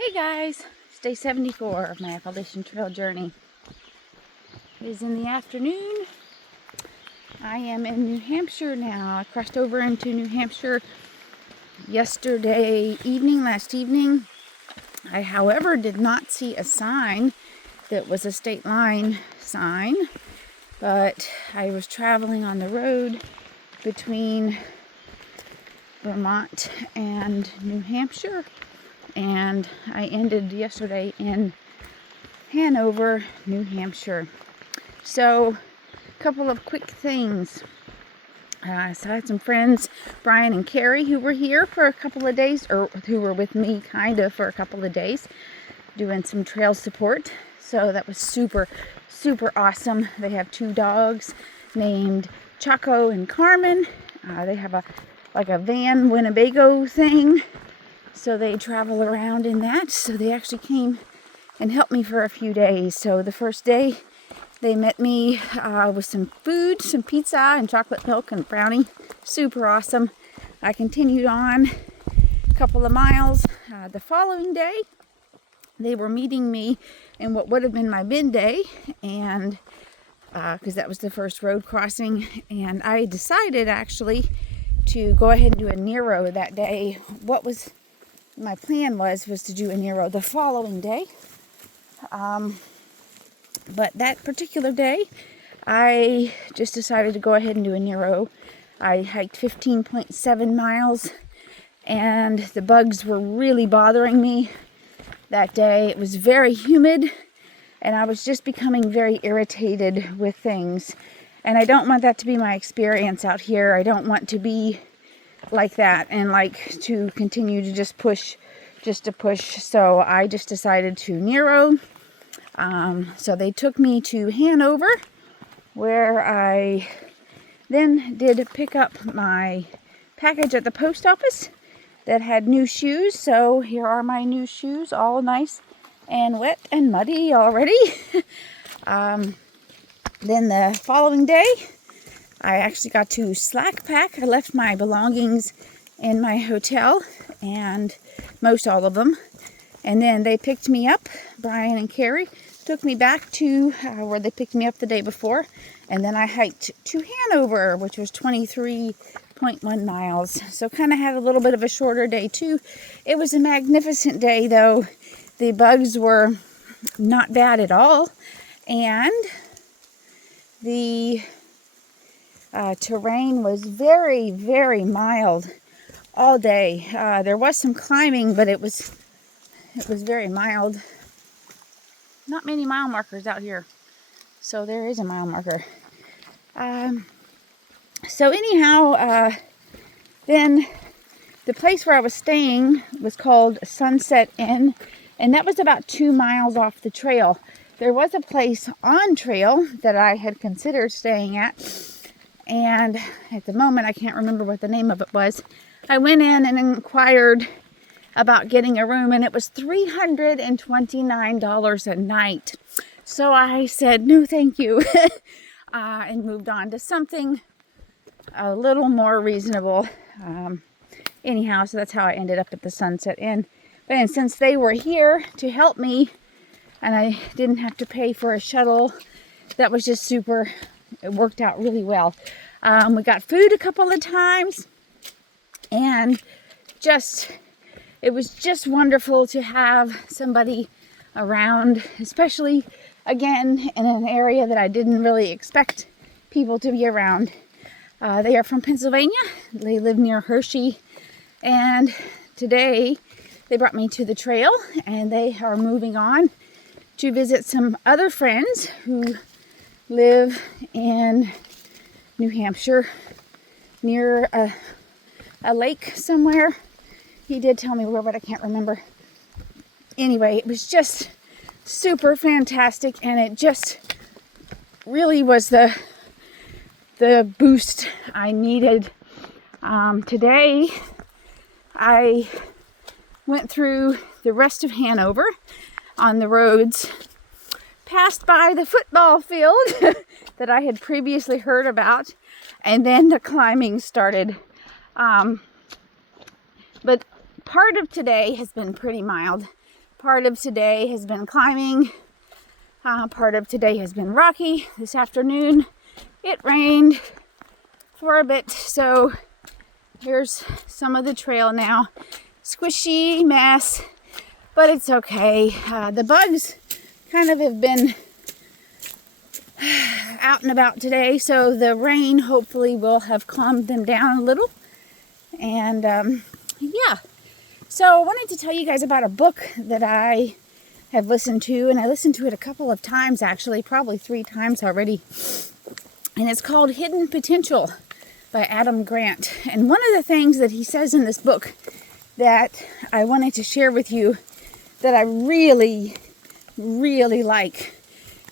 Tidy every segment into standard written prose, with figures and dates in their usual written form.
Hey guys, it's day 74 of my Appalachian Trail journey. It is in the afternoon. I am in New Hampshire now. I crossed over into New Hampshire last evening. I, however, did not see a sign that was a state line sign, but I was traveling on the road between Vermont and New Hampshire. And I ended yesterday in Hanover, New Hampshire. So, a couple of quick things. So I had some friends, Brian and Carrie, who were here for a couple of days, or who were with me kind of for a couple of days, doing some trail support. So that was super, super awesome. They have 2 dogs named Chaco and Carmen. They have a van Winnebago thing. So they travel around in that. So they actually came and helped me for a few days. So the first day they met me with some food, some pizza and chocolate milk and brownie. Super awesome. I continued on a couple of miles. The following day, they were meeting me in what would have been my midday, and because that was the first road crossing. And I decided actually to go ahead and do a Nero that day. My plan was to do a Nero the following day. But that particular day, I just decided to go ahead and do a Nero. I hiked 15.7 miles, and the bugs were really bothering me that day. It was very humid, and I was just becoming very irritated with things. And I don't want that to be my experience out here. I don't want to be like that and like to continue to just to push. So I just decided to Nero. So they took me to Hanover, where I then did pick up my package at the post office that had new shoes. So here are my new shoes, all nice and wet and muddy already. Then the following day, I actually got to slack pack. I left my belongings in my hotel, and most all of them. And then they picked me up, Brian and Carrie took me back to where they picked me up the day before. And then I hiked to Hanover, which was 23.1 miles. So kind of had a little bit of a shorter day too. It was a magnificent day though. The bugs were not bad at all. And the terrain was very, very mild all day. There was some climbing, but it was very mild. Not many mile markers out here, so there is a mile marker. So anyhow, then the place where I was staying was called Sunset Inn, and that was about 2 miles off the trail. There was a place on trail that I had considered staying at, and at the moment I can't remember what the name of it was. I went in and inquired about getting a room, and it was $329 a night. So I said no thank you and moved on to something a little more reasonable. Anyhow, so that's how I ended up at the Sunset Inn. And since they were here to help me and I didn't have to pay for a shuttle, that was just super. It worked out really well. We got food a couple of times, and it was just wonderful to have somebody around, especially, again, in an area that I didn't really expect people to be around. They are from Pennsylvania. They live near Hershey. And today they brought me to the trail, and they are moving on to visit some other friends who live in New Hampshire near a lake somewhere. He did tell me where, but I can't remember. Anyway, it was just super fantastic, and it just really was the boost I needed. Today, I went through the rest of Hanover on the roads, passed by the football field that I had previously heard about, and then the climbing started. But part of today has been pretty mild. Part of today has been climbing. Part of today has been rocky. This afternoon it rained for a bit, so here's some of the trail now. Squishy mess, but it's okay. The bugs kind of have been out and about today, so the rain hopefully will have calmed them down a little. And yeah, so I wanted to tell you guys about a book that I have listened to, and I listened to it a couple of times actually, probably 3 times already. And it's called Hidden Potential by Adam Grant. And one of the things that he says in this book that I wanted to share with you that I really, really like.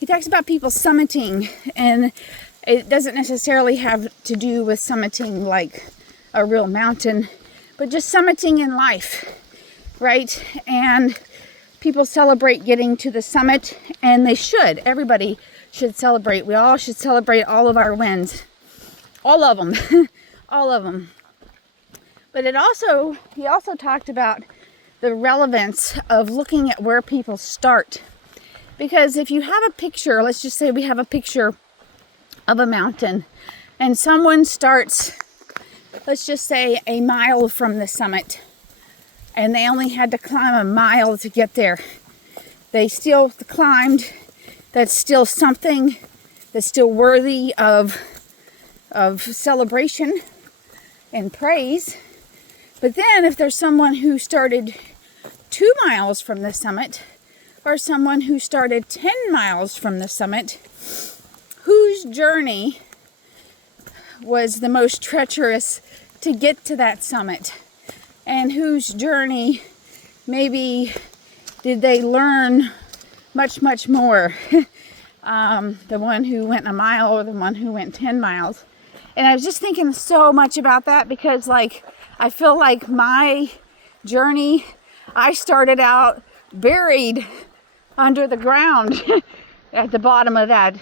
He talks about people summiting, and it doesn't necessarily have to do with summiting like a real mountain, but just summiting in life, right? And people celebrate getting to the summit, and they should. Everybody should celebrate. We all should celebrate all of our wins. All of them. All of them. But he also talked about the relevance of looking at where people start. Because if you have a picture, let's just say we have a picture of a mountain, and someone starts, let's just say, a mile from the summit, and they only had to climb a mile to get there. They still climbed. That's still something that's still worthy of celebration and praise. But then if there's someone who started 2 miles from the summit, or someone who started 10 miles from the summit, whose journey was the most treacherous to get to that summit, and whose journey maybe did they learn much, much more? The one who went a mile or the one who went 10 miles. And I was just thinking so much about that, because like I feel like my journey, I started out buried under the ground at the bottom of that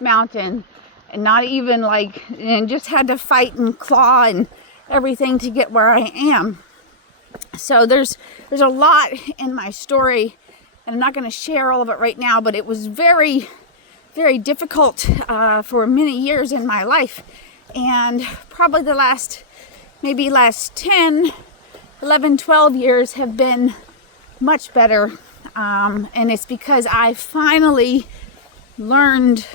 mountain, and not even like, and just had to fight and claw and everything to get where I am. So there's a lot in my story, and I'm not going to share all of it right now, but it was very, very difficult for many years in my life. And probably the last 10, 11, 12 years have been much better. And it's because I finally learned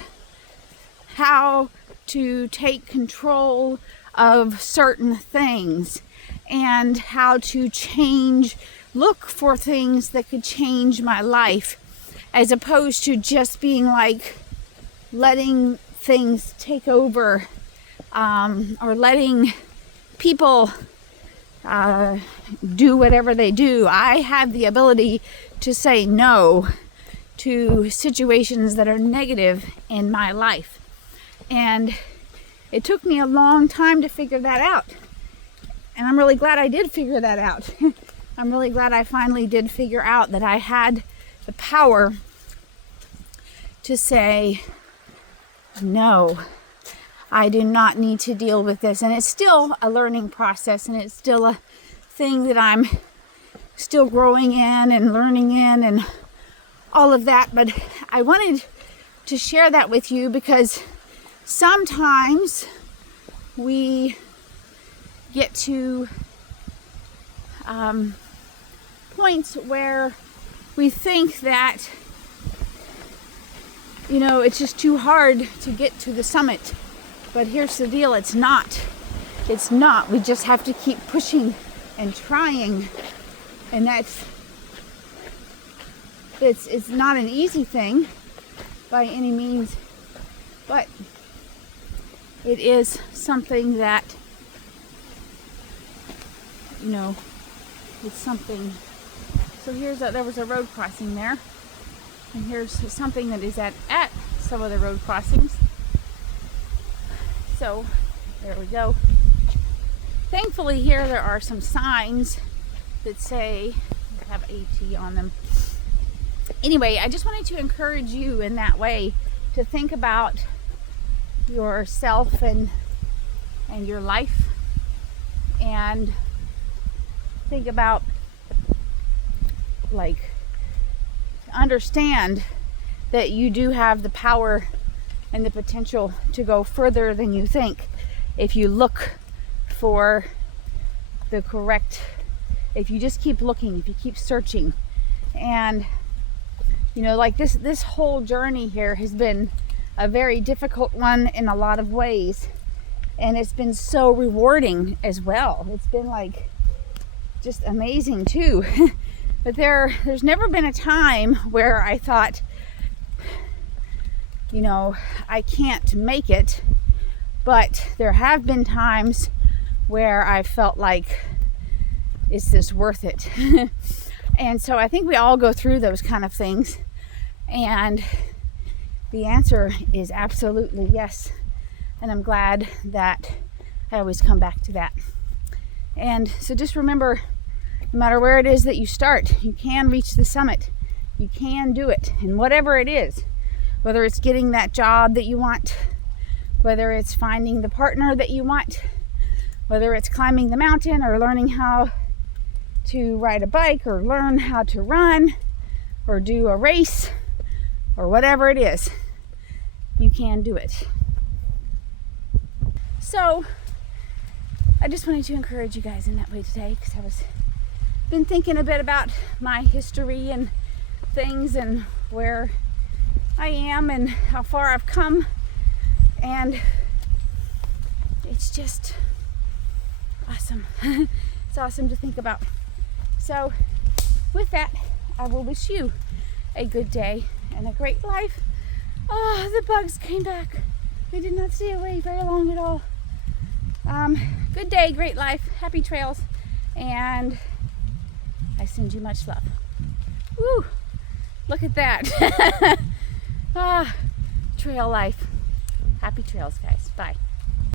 how to take control of certain things, and how to look for things that could change my life, as opposed to just being like letting things take over, or letting people do whatever they do. I have the ability to say no to situations that are negative in my life. And it took me a long time to figure that out. And I'm really glad I did figure that out. I'm really glad I finally did figure out that I had the power to say, no, I do not need to deal with this. And it's still a learning process, and it's still a thing that I'm still growing in and learning in and all of that. But I wanted to share that with you, because sometimes we get to points where we think that, it's just too hard to get to the summit. But here's the deal, it's not. It's not. We just have to keep pushing and trying. And it's not an easy thing by any means, but it is something that, it's something. So there was a road crossing there, and here's something that is at some of the road crossings. So there we go. Thankfully here there are some signs that say, have AT on them. Anyway, I just wanted to encourage you in that way to think about yourself and your life, and think about like understand that you do have the power and the potential to go further than you think if you look for the correct, if you just keep looking, if you keep searching. And you know, like this whole journey here has been a very difficult one in a lot of ways, and it's been so rewarding as well. It's been like just amazing too. But there's never been a time where I thought, you know, I can't make it. But there have been times where I felt like, is this worth it? And so I think we all go through those kind of things. And the answer is absolutely yes. And I'm glad that I always come back to that. And so just remember, no matter where it is that you start, you can reach the summit. You can do it. And whatever it is, whether it's getting that job that you want, whether it's finding the partner that you want, whether it's climbing the mountain or learning how to ride a bike or learn how to run or do a race or whatever it is, you can do it. So I just wanted to encourage you guys in that way today, because I was been thinking a bit about my history and things and where I am and how far I've come, and it's just awesome. It's awesome to think about. So with that, I will wish you a good day and a great life. Oh, the bugs came back. They did not stay away very long at all. Good day, great life, happy trails, and I send you much love. Woo! Look at that. Trail life. Happy trails, guys. Bye.